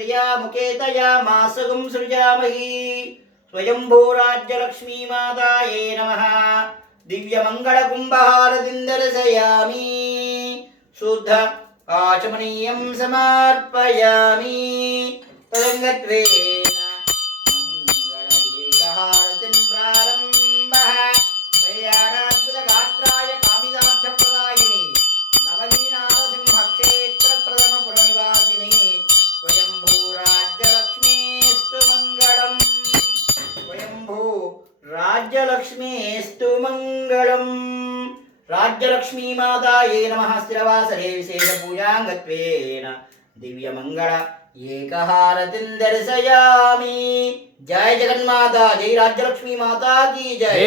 श्रियामुकेतयामासगं सृजामहि स्वयंभू राज्यलक्ष्मी माताये नमः दिव्यमङ्गलकुम्भहारतिं दर्शयामि शुद्ध आचमनीयं समर्पयामि तदङ्गत्वेन मङ्गलैकहारतिं प्रारम्भः कल्याणाद्भुतगात्राय कामितार्थप्रदायिनि नवनीनारसिंहक्षेत्रप्रथमपुरनिवासिनि स्वयंभू राज्यलक्ष्मीस्तु मङ्गलम् स्वयंभू राज्यलक्ष्मीस्तु मङ्गलम् राज्यलक्ष्मी माताये नमः स्थिरवासरे विशेषपूजाङ्गत्वेन दिव्यमङ्गल एकहारतिं दर्शयामि जय जगन्माता जय राज्यलक्ष्मी माता की जय।